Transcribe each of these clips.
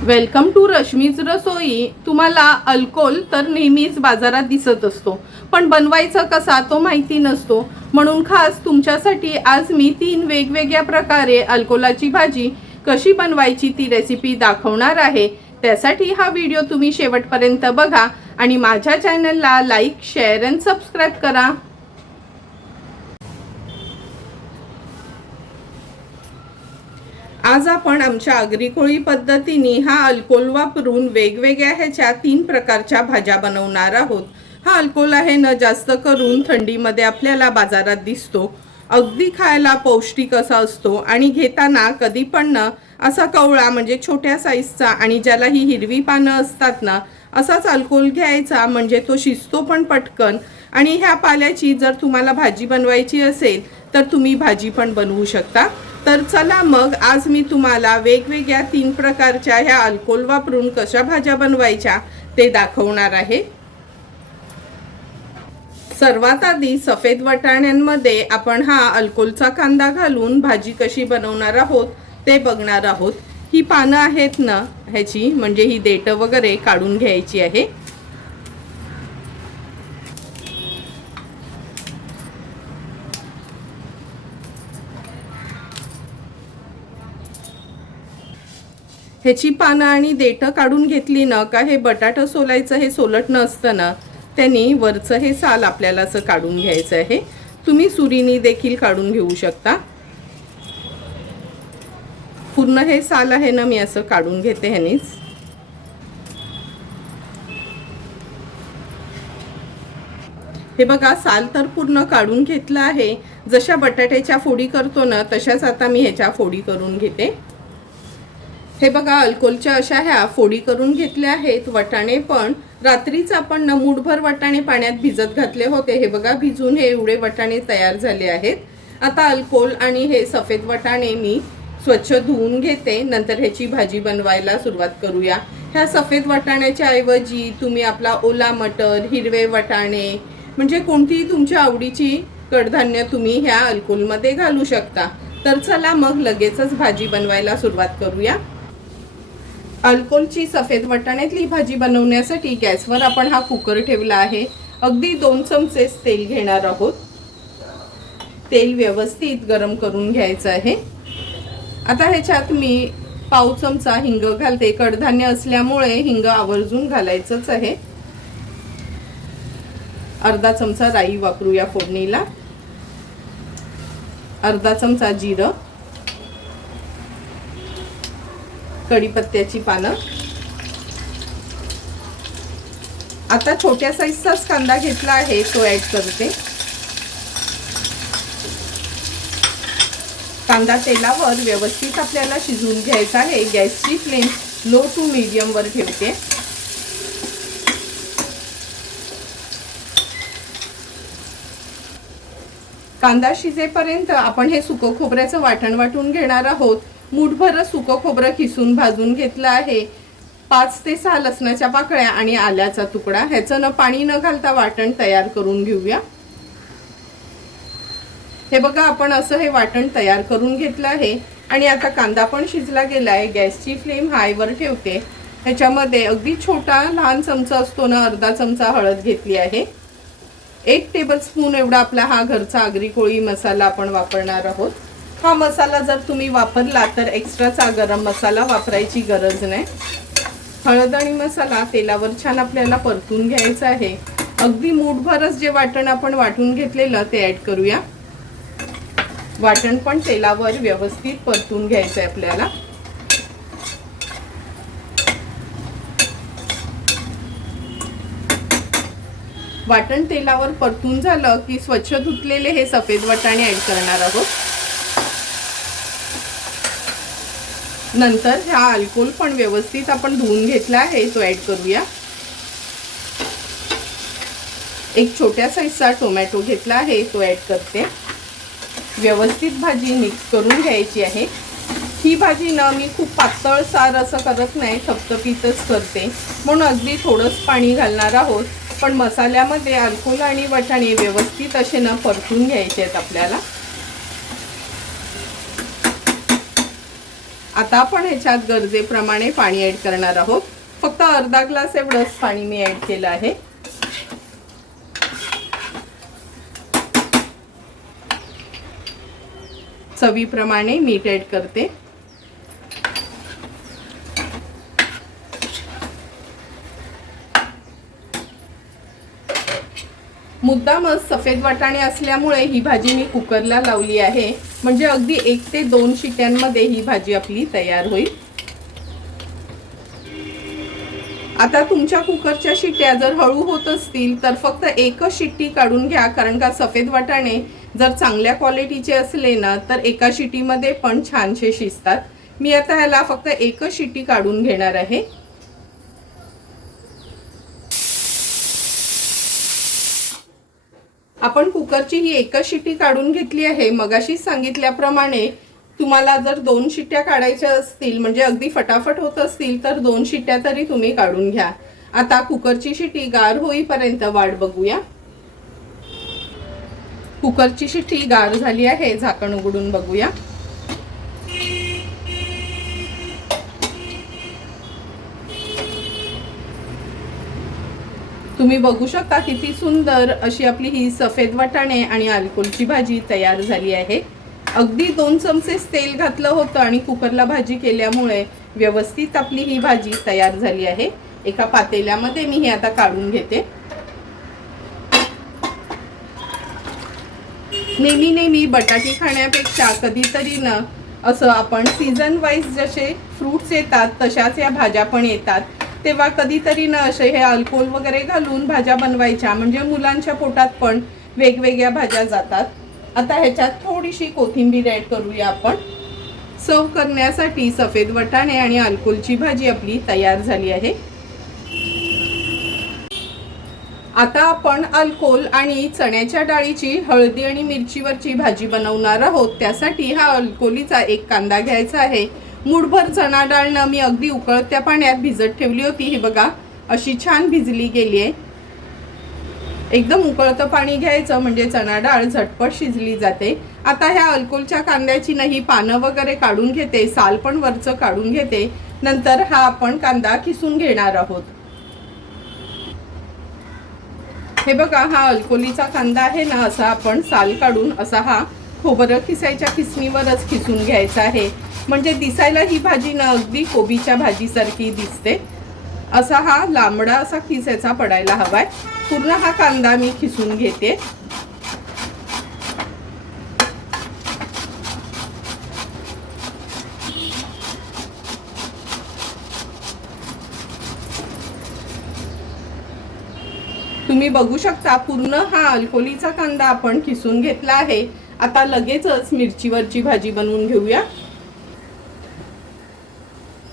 Welcome to Rashmi's रसोई। तुम्हाला alcohol तर नेहमीच बाजारात दिसत असतो, पण बनवायचं कसा तो माहिती नसतो। म्हणून खास तुमच्यासाठी आज मी 3 वेगवेगळ्या प्रकारे अल्कोहोलाची भाजी कशी बनवायची ती रेसिपी दाखवणार आहे। त्यासाठी हा व्हिडिओ तुम्ही शेवटपर्यंत बघा आणि माझ्या चॅनलला लाईक, शेअर आणि सबस्क्राइब करा। आज आपण आमच्या आगरी-कोळी पद्धतीने हा अल्कोहोल वापरून वेगवेगळ्या ह्याच्या 3 प्रकारच्या भाज्या बनवणार आहोत। हा अल्कोहोल आहे ना, जास्त करून थंडीमध्ये आपल्याला बाजारात दिसतो। अगदी खायला पौष्टिक असा असतो आणि घेताना कधी पण ना असा कवळा म्हणजे छोट्या साईजचा आणि ज्याला ही हिरवी पानं असतात ना असाच अल्कोहोल घ्यायचा, म्हणजे तो शिजतो पण पटकन। आणि ह्या पाल्याची जर तुम्हाला भाजी बनवायची असेल तर तुम्ही भाजी पण बनवू शकता। तर चला मग आज मी तुम्हाला वेगवेगळ्या 3 प्रकारच्या ह्या अल्कोहोल वापरून कशा भाज्या बनवायच्या ते दाखवणार आहे। सर्वात आधी सफेद वाटाण्यांमध्ये आपण हा अल्कोहोलचा कांदा घालून भाजी कशी बनवणार आहोत ते बघणार आहोत। ही पानं आहेत ना ह्याची, म्हणजे ही देठं वगैरे काढून घ्यायची आहे। ह्याची पानं आणि देठं काढून घेतली ना का हे बटाटा सोलायचं हे सोलट नसतं ना, त्यांनी वरचं हे साल आपल्याला असं काढून घ्यायचं आहे। तुम्ही सुरीने देखील काढून घेऊ शकता। पूर्ण हे साल आहे ना मी असं काढून घेते ह्यानीच। हे बघा, साल तर पूर्ण काढून घेतला आहे। जशा बटाट्याच्या फोडी करतो ना तशाच आता मी ह्याच्या फोडी करून घेते। हे बघा, अल्कोहोलच्या अशा ह्या फोडी करून घेतल्या आहेत। वाटाणे पण रात्रीच आपण ना मूठभर वाटाणे पाण्यात भिजत घातले होते। हे बघा, भिजून हे एवढे वाटाणे तयार झाले आहेत। आता अल्कोहोल आणि हे सफेद वाटाणे मी स्वच्छ धुवून घेते, नंतर ह्याची भाजी बनवायला सुरुवात करूया। ह्या सफेद वाटाण्याच्या ऐवजी तुम्ही आपला ओला मटर, हिरवे वाटाणे म्हणजे कोणतीही तुमच्या आवडीची कडधान्य तुम्ही ह्या अल्कोहोलमध्ये घालू शकता। तर चला मग लगेचच भाजी बनवायला सुरुवात करूया। अल्कोहोलची सफेद वाटाण्यातली भाजी बनवण्यासाठी गॅसवर आपण हा कुकर ठेवला आहे। अगदी 2 चमचे तेल घेणार आहोत। तेल व्यवस्थित गरम करून घ्यायचं आहे। आता ह्याच्यात मी पाव चमचा हिंग घालते। कडधान्य असल्यामुळे हिंग आवर्जून घालायचंच आहे। अर्धा चमचा राई वापरूया फोडणीला। अर्धा चमचा जिरं, कढीपत्त्याची पानं। आता छोट्या साईजचाच कांदा घेतला आहे तो ऍड करते। कांदा तेलावर व्यवस्थित आपल्याला शिजवून घ्यायचा आहे। गॅसची फ्लेम लो टू मीडियम वर ठेवते। कांदा शिजेपर्यंत आपण हे सुकं खोबऱ्याचं वाटण वाटून घेणार आहोत। मूठभर सुकं खोबरं किसून भाजून घेतलं आहे। 5 ते 6 लसणाच्या पाकळ्या आणि आल्याचा तुकडा। ह्याचं पाणी न घालता वाटण तयार करून घेऊया। हे बघा, आपण असं हे वाटण तयार करून घेतलं आहे आणि आता कांदा पण शिजला गेलाय। गॅसची फ्लेम हाय वर ठेवते। ह्याच्यामध्ये अगदी छोटा लहान चमचा असतो ना, अर्धा चमचा हळद घेतली आहे। 1 टेबलस्पून एवढा आपला हा घरचा आगरी कोळी मसाला आपण वापरणार आहोत। हा मसाला जर तुम्ही वापरला तर एक्स्ट्राचा गरम मसाला वापरायची गरज नाही। हळद आणि मसाला तेलावर छान आपल्याला परतून घ्यायचा आहे। अगदी मूठभरच जे वाटण आपण वाटून घेतलेलं ते ऍड करूया। वाटण पण तेलावर व्यवस्थित परतून घ्यायचं आहे आपल्याला। वाटण तेलावर परतून झालं की स्वच्छ धुतलेले हे सफेद वाटाणे ऍड करणार आहोत। नंतर हा अल्कोहोल पण व्यवस्थित आपण धुवून घेतला आहे तो ऍड करूया। एक छोट्या साईजचा टोमॅटो घेतला आहे तो ऍड करते। व्यवस्थित भाजी मिक्स करून घ्यायची आहे। ही भाजी ना मी खूप पातळ सार असं करत नाही, थपथपीतच करते, म्हणून अगदी थोडंच पाणी घालणार आहोत। पण मसाल्यामध्ये अल्कोहोल आणि वाटाणे व्यवस्थित असे ना परतून घ्यायचे आहेत आपल्याला। आता आपण ह्याच्यात गरजेप्रमाणे पाणी ऍड करणार आहोत. फक्त अर्धा ग्लास एवढंच पाणी मी ऍड केलं आहे. चवीप्रमाणे मीठ ऍड करते. मुद्दामच सफेद वाटाणे असल्यामुळे ही भाजी मी कुकरला लावली आहे, म्हणजे अगदी 1 ते 2 शिट्यांमध्ये ही भाजी आपली तयार होईल. आता तुमच्या कुकरच्या शिट्ट्या जर हळू होत असतील तर फक्त एकच शिट्टी काढून घ्या, कारण का सफेद वाटाणे जर चांगल्या क्वालिटीचे असले ना तर एका शिट्टीमध्ये पण छानसे शिजतात. मी आता ह्याला फक्त एकच शिट्टी काढून घेणार आहे. आपण कुकरची ही एकच शिट्टी काढून घेतली आहे. मगाशी सांगितल्याप्रमाणे तुम्हाला जर 2 शिट्ट्या काढायच्या असतील, म्हणजे अगदी फटाफट होत असतील, तर 2 शिट्ट्या तरी तुम्ही काढून घ्या. आता कुकरची शिट्टी गार होईपर्यंत वाट बघूया. कुकरची शिट्टी गार झाली आहे. झाकण उघडून बघूया. तुम्ही बघू शकता किती सुंदर अशी आपली ही सफेद वाटाणे आणि अल्कोलची भाजी तयार झाली आहे. अगदी 2 चमचेच तेल घातलं होतं आणि कुकरला भाजी केल्यामुळे व्यवस्थित आपली ही भाजी तयार झाली आहे. एका पातेल्यामध्ये मी ही आता काढून घेते. नेहमी बटाटे खाण्यापेक्षा कधीतरी ना असं आपण सीझन वाईज जसे फ्रूट्स येतात तशाच या भाज्या पण येतात, तेव्हा कधीतरी ना असे हे अल्कोहोल वगैरे घालून भाज्या बनवायच्या, म्हणजे मुलांच्या पोटात पण वेगवेगळ्या भाज्या जातात. आता ह्याच्यात थोडीशी कोथिंबीर ऍड करूया आपण. सर्व करण्यासाठी सफेद वाटाणे आणि अल्कोहोलची भाजी आपली तयार झाली आहे. आता आपण अल्कोहोल आणि चण्याच्या डाळीची हळदी आणि मिरचीवरची भाजी बनवणार आहोत. त्यासाठी हा अल्कोहोलीचा 1 कांदा घ्यायचा आहे. मूठभर चणा डाळ ना मी अगदी उकळत्या पाण्यात भिजत ठेवली होती. हे बघा अशी छान भिजली गेली आहे. एकदम उकळतं पाणी घ्यायचं, म्हणजे चणा डाळ झटपट शिजली जाते. आता ह्या अल्कोहोलच्या कांद्याची ना ही पानं वगैरे काढून घेते, साल पण वरचं काढून घेते. नंतर हा आपण कांदा किसून घेणार आहोत. हे बघा हा अल्कोहोलीचा कांदा आहे ना, असा आपण साल काढून असा हा खोबरं खिसायच्या खिसणीवरच खिसून घ्यायचा आहे, म्हणजे दिसायला ही भाजी ना अगदी कोबीच्या भाजीसारखी दिसते. असा हा लांबडा असा खिसायचा पडायला हवाय. पूर्ण हा कांदा मी खिसून घेते. तुम्ही बघू शकता पूर्ण हा अल्कोहोलीचा कांदा आपण खिसून घेतला आहे. आता लगेचच मिरचीवरची भाजी बनवून घेऊया.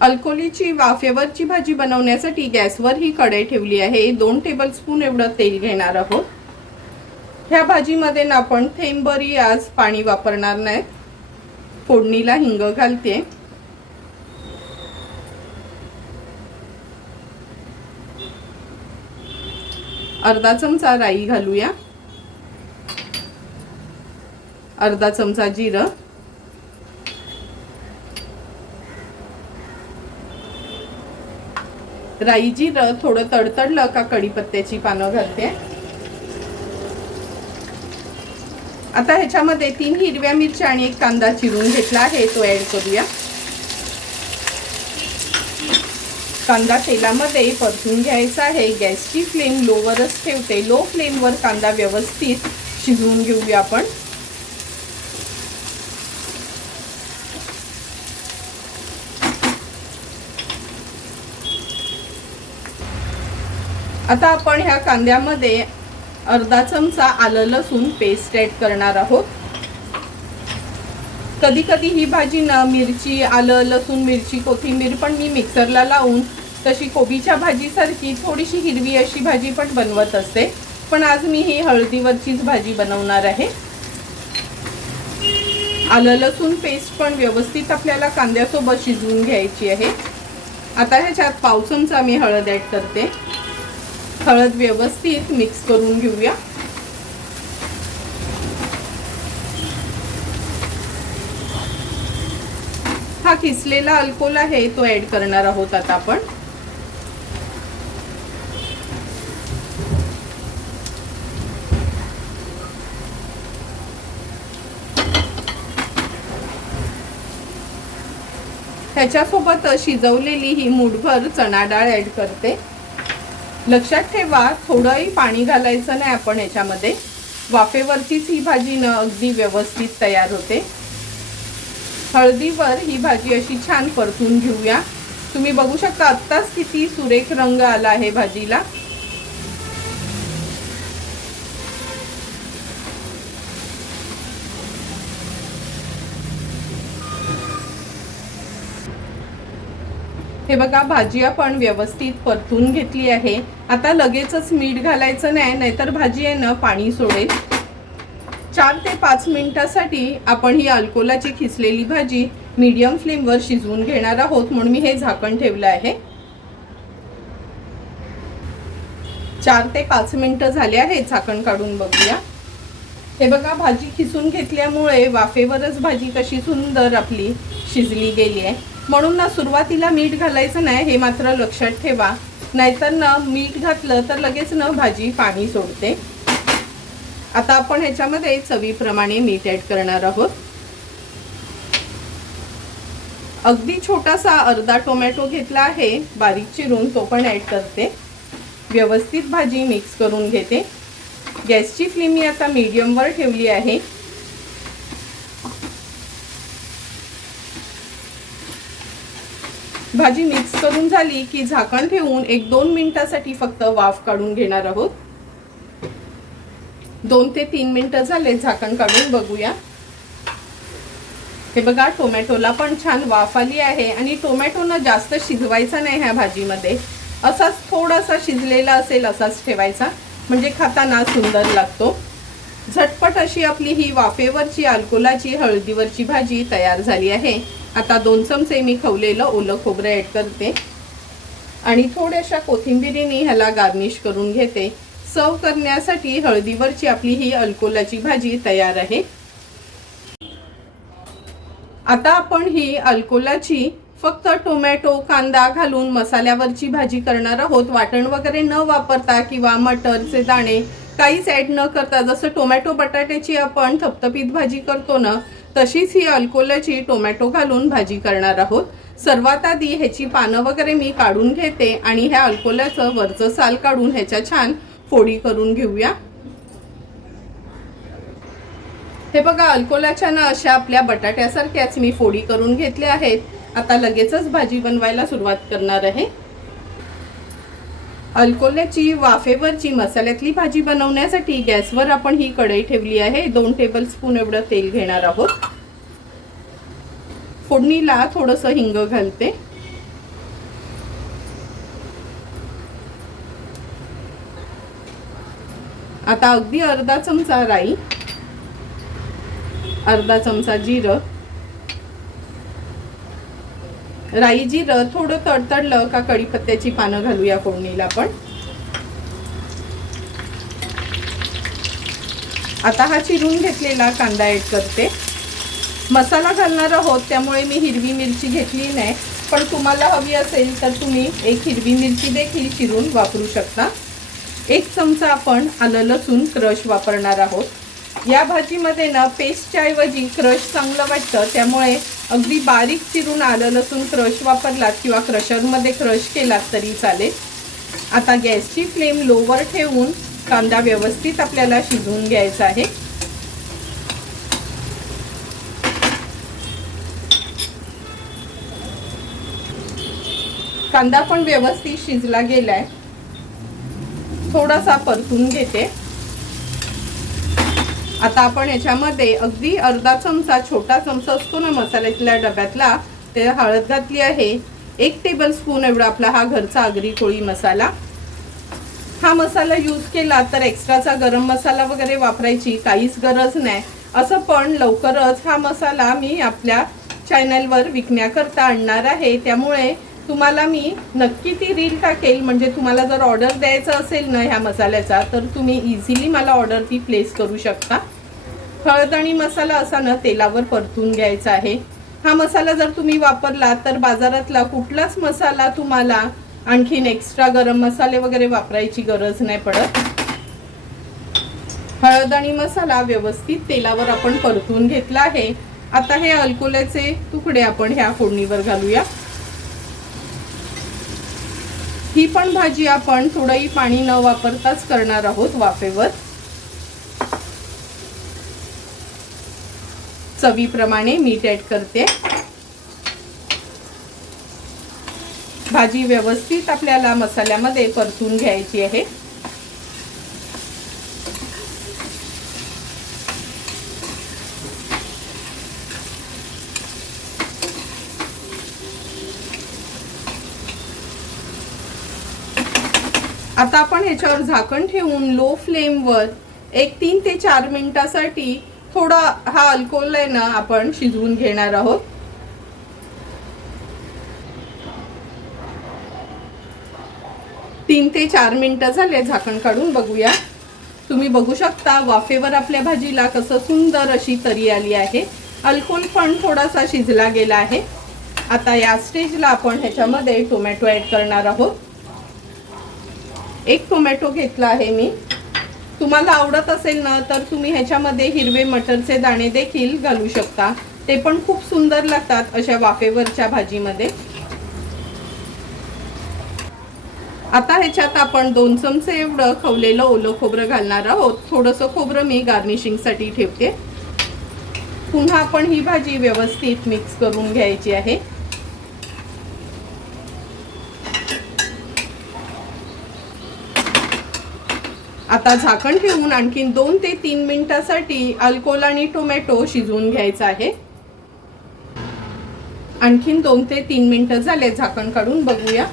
अल्कोहोलीची वाफेवरची भाजी बनवण्यासाठी गॅसवर ही कढई ठेवली आहे. 2 टेबलस्पून एवढं तेल घेणार आहोत. ह्या भाजीमध्ये ना आपण थेंबभरी आज पाणी वापरणार नाही. फोडणीला हिंग घालते. अर्धा चमचा राई घालूया. अर्धा चमचा जिरं. राई जिरं थोडं तडतडलं का कढीपत्त्याची पानं घालते. आता ह्याच्यामध्ये 3 हिरव्या मिरच्या आणि 1 कांदा चिरून घेतला आहे, तो ऍड करूया. कांदा तेलामध्ये परतून घ्यायचा आहे. गॅसची फ्लेम लोवरच ठेवते. लो फ्लेमवर कांदा व्यवस्थित शिजवून घेऊया आपण. आता आपण ह्या कांद्यामध्ये अर्धा चमचा आलं लसूण पेस्ट ऍड करणार आहोत. कधी कधी ही भाजी ना मिरची, आलं, लसूण, मिरची, कोथिंबीर पण मी मिक्सरला लावून तशी कोबीच्या भाजीसारखी थोडीशी हिरवी अशी भाजी पण बनवत असते, पण आज मी ही हळदीवरचीच भाजी बनवणार आहे. आलं लसूण पेस्ट पण व्यवस्थित आपल्याला कांद्यासोबत शिजवून घ्यायची आहे. आता ह्याच्यात पाव चमचा मी हळद ऍड करते. हळद व्यवस्थित मिक्स करून घेऊया. हा किसलेला अल्कोहोल आहे तो ऍड करणार आहोत आता आपण. त्याच्यासोबत शिजवलेली ही मूठभर चणा डाळ ऍड करते. लक्षात ठेवा, थोडंही पाणी घालायचं नाही आपण याच्यामध्ये. वाफेवरतीच ही भाजी न अगदी व्यवस्थित तयार होते. हळदीवर ही भाजी अशी छान परतून घेऊया. तुम्ही बघू शकता आत्ताच किती सुरेख रंग आला आहे भाजीला. हे बघा, भाजी आपण व्यवस्थित परतून घेतली आहे. आता लगेचच मीठ घालायचं नाही, नाहीतर भाजी आहे ना पाणी सोडेल. 4 ते 5 मिनिटासाठी आपण ही अल्कोहोलाची खिसलेली भाजी मीडियम फ्लेमवर शिजवून घेणार आहोत, म्हणून मी हे झाकण ठेवलं आहे. 4 ते 5 मिनिटं झाले आहेत. झाकण काढून बघूया. हे बघा, भाजी खिसून घेतल्यामुळे वाफेवरच भाजी कशी सुंदर आपली शिजली गेली आहे. म्हणून ना सुरुवातीला मीठ घालायचं नाही, हे मात्र लक्षात ठेवा, नाहीतर ना मीठ घातलं तर लगेच ना भाजी पाणी सोडते. आता आपण ह्याच्यामध्ये चवीप्रमाणे मीठ ऍड करणार आहोत. अगदी छोटासा अर्धा टोमॅटो घेतला आहे बारीक चिरून, तो पण ऍड करते. व्यवस्थित भाजी मिक्स करून घेते. गॅसची फ्लेम मी आता मीडियमवर ठेवली आहे. भाजी मिक्स करून झाली की झाकण ठेवून 1-2 मिनिटासाठी फक्त वाफ काढून घेणार आहोत. 2 ते 3 मिनिटं झाले. झाकण काढून बघूया. हे बघा, टोमॅटोला पण छान वाफ आली आहे. आणि टोमॅटोनं जास्त शिजवायचा नाही ह्या भाजीमध्ये. असाच थोडासा शिजलेला असेल असाच ठेवायचा, म्हणजे खाताना सुंदर लागतो. झटपट अशी आपली ही वाफेवरची अल्कोहोलाची हळदीवरची भाजी तयार झाली आहे. आता 2 चमचे मी खवलेलं ओलं खोबरं ऍड करते आणि थोड्याशा कोथिंबिरीने ह्याला गार्निश करून घेते. सर्व करण्यासाठी हळदीवरची आपली ही अल्कोहोलाची भाजी तयार आहे. आता आपण ही अल्कोहोलाची फक्त टोमॅटो कांदा घालून मसाल्यावरची भाजी करणार आहोत. वाटण वगैरे न वापरता किंवा मटरचे दाणे काहीच ऍड न करता, जसं टोमॅटो बटाट्याची आपण थपथपीत भाजी करतो ना, तशीच ही अल्कोहोलाची टोमॅटो घालून भाजी करणार आहोत. सर्वात आधी ह्याची पानं वगैरे मी काढून घेते आणि ह्या अल्कोहोलाचं वरचं साल काढून ह्याच्या छान फोडी करून घेऊया. हे बघा, अल्कोहोलाच्या ना अशा आपल्या बटाट्यासारख्याच मी फोडी करून घेतल्या आहेत. आता लगेचच भाजी बनवायला सुरुवात करणार आहे. अल्कोहोलाची वाफेवरची मसाल्यातली भाजी बनवण्यासाठी गॅसवर आपण ही कढई ठेवली आहे. 2 टेबलस्पून एवढं तेल घेणार आहोत. फोडणीला थोडंसं हिंग घालते. आता अगदी अर्धा चमचा राई, अर्धा चमचा जिरं. राई जिरं थोडं तडतडलं का कढीपत्त्याची पानं घालूया फोडणीला आपण. आता हा चिरून घेतलेला कांदा ऍड करते. मसाला घालणार आहोत त्यामुळे मी हिरवी मिरची घेतली नाही, पण तुम्हाला हवी असेल तर तुम्ही 1 हिरवी मिरची देखील चिरून वापरू शकता. 1 चमचा आपण आलं लसूण क्रश वापरणार आहोत. या भाजीमध्ये ना पेस्टच्या ऐवजी क्रश चांगलं वाटतं, त्यामुळे अगदी बारीक चिरून आलं लसूण क्रश वापरलात किंवा क्रशरमध्ये क्रश केलात तरी चालेल. आता गॅसची फ्लेम लोवर ठेवून कांदा व्यवस्थित आपल्याला शिजवून घ्यायचा आहे. कांदा पण व्यवस्थित शिजला गेलाय. थोडासा परतून घेते. आता आपण याच्यामध्ये अगदी अर्धा चमचा, छोटा चमचा असतो ना मसाल्यातल्या डब्यातला, ते हळद घातली आहे. 1 टेबलस्पून एवढा आपला हा घरचा आगरी कोळी मसाला. हा मसाला यूज केला तर एक्स्ट्राचा गरम मसाला वगैरे वापरायची काहीच गरज नाही. असं पण लवकरच हा मसाला मी आपल्या चॅनलवर विकण्याकरता आणणार आहे, त्यामुळे तुम्हाला मी नक्की ती रील टाकेल. म्हणजे तुम्हाला जर ऑर्डर द्यायचा असेल ना ह्या मसाल्याचा, तर तुम्ही इझिली मला ऑर्डर ती प्लेस करू शकता. हळद आणि मसाला असा ना तेलावर परतून घ्यायचा आहे. हा मसाला जर तुम्ही वापरला तर बाजारातला कुठलाच मसाला तुम्हाला आणखीन एक्स्ट्रा गरम मसाले वगैरे वापरायची गरज नाही पडत. हळद आणि मसाला व्यवस्थित तेलावर आपण परतून घेतला आहे. आता हे अलकोल्याचे तुकडे आपण ह्या फोडणीवर घालूया. ही पण भाजी आपण थोडंही पाणी न वापरताच करणार आहोत वाफेवर. चवीप्रमाणे मीठ ऍड करते. भाजी व्यवस्थित आपल्याला मसाल्यामध्ये परतून घ्यायची आहे. आता आपण ह्याच्यावर झाकण ठेवून लो फ्लेमवर 3 ते 4 मिनिटासाठी थोडा हा अल्कोहोल आहे ना आपण शिजवून घेणार आहोत. तीन ते 4 मिनिटं झाले. झाकण काढून बघूया. तुम्ही बघू शकता वाफेवर आपल्या भाजीला कसं सुंदर अशी तरी आली आहे. अल्कोहोल पण थोडासा शिजला गेला आहे. आता या स्टेजला आपण ह्याच्यामध्ये टोमॅटो ऍड करणार आहोत. 1 टोमॅटो घेतला आहे मी. तुम्हाला आवडत असेल ना तर तुम्ही ह्याच्यामध्ये हिरवे मटरचे दाणे देखील घालू शकता. ते पण खूप सुंदर लागतात अशा वाफेवरच्या भाजीमध्ये. आता ह्याच्यात आपण 2 चमचे एवढं खवलेलं ओलं खोबरं घालणार आहोत. थोडंसं खोबरं मी गार्निशिंगसाठी ठेवते. पुन्हा आपण ही भाजी व्यवस्थित मिक्स करून घ्यायची आहे. आता झाकण ठेवून आणखीन 2 ते 3 मिनिटासाठी अल्कोहोल आणि टोमॅटो शिजवून घ्यायचा आहे. आणखीन 2 ते 3 मिनिटं झाले. झाकण काढून बघूया.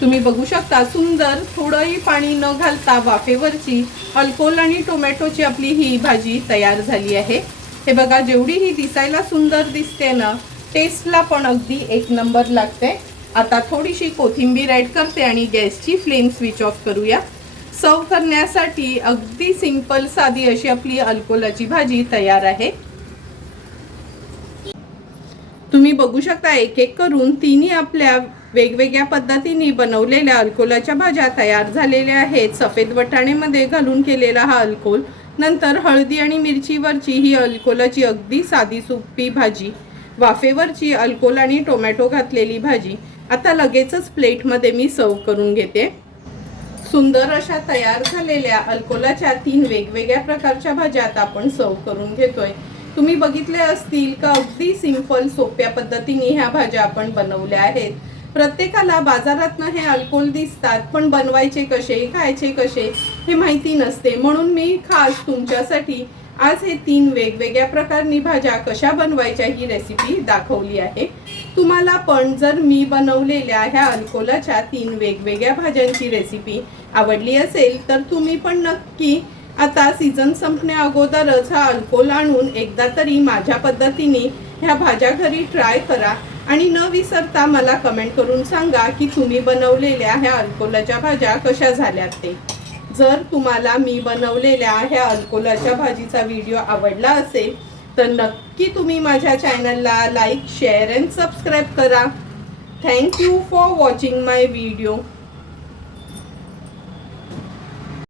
तुम्ही बघू शकता सुंदर थोडंही पाणी न घालता वाफेवरची अल्कोहोल आणि टोमॅटोची आपली ही भाजी तयार झाली आहे. हे बघा, जेवढी ही दिसायला सुंदर दिसते ना टेस्टला पण अगदी 1 नंबर लागते. आता थोडीशी कोथिंबीर ऍड करते आणि गॅसची फ्लेम स्विच ऑफ करूया. सर्व करण्यासाठी अगदी सिंपल साधी अशी आपली अल्कोहोलाची भाजी तयार आहे. तुम्ही बघू शकता एक एक करून तिन्ही आपल्या वेगवेगळ्या पद्धतीने बनवलेल्या अल्कोहोलाच्या भाज्या तयार झालेल्या आहेत. सफेद वाटाण्यामध्ये घालून केलेला हा अल्कोहोल, नंतर हळदी आणि मिरचीवरची ही अल्कोहोलाची अगदी साधी सोपी भाजी, वाफेवरची अल्कोहोल आणि टोमॅटो घातलेली भाजी. आता लगेचच प्लेटमध्ये मी सर्व करून घेते. सुंदर अशा तयार झालेल्या अल्कोहोलाच्या 3 वेगवेगळ्या प्रकारच्या भाज्या आता आपण सर्व करून घेतोय. तुम्ही बघितले असतील का अगदी सिंपल सोप्या पद्धतीने ह्या भाज्या आपण बनवल्या आहेत. प्रत्येकाला बाजारातनं हे अल्कोहोल दिसतात पण बनवायचे कसे, खायचे कसे हे माहिती नसते. म्हणून मी खास तुमच्यासाठी आज हे 3 वेगवेगळ्या प्रकारनी भाज्या कशा बनवायच्या ही रेसिपी दाखवली आहे. तुम्हाला पण जर मी बनवलेल्या ह्या अल्कोहोलाच्या 3 वेगवेगळ्या भाज्यांची रेसिपी आवडली असेल तर तुम्ही पण नक्की आता सीझन संपण्या अगोदरच हा अल्कोहोल आणून एकदा तरी माझ्या पद्धतीने ह्या भाज्या घरी ट्राय करा आणि न विसरता मला कमेंट करून सांगा की तुम्ही बनवलेल्या ह्या अल्कोहोलाच्या भाज्या कशा झाल्यात ते. जर तुम्हाला मी बनवलेल्या ह्या अल्कोहोलाच्या भाजीचा व्हिडिओ आवडला असेल तर नक्की तुम्ही माझ्या चॅनलला लाईक, शेअर अँड सबस्क्राईब करा. Thank you for watching my video.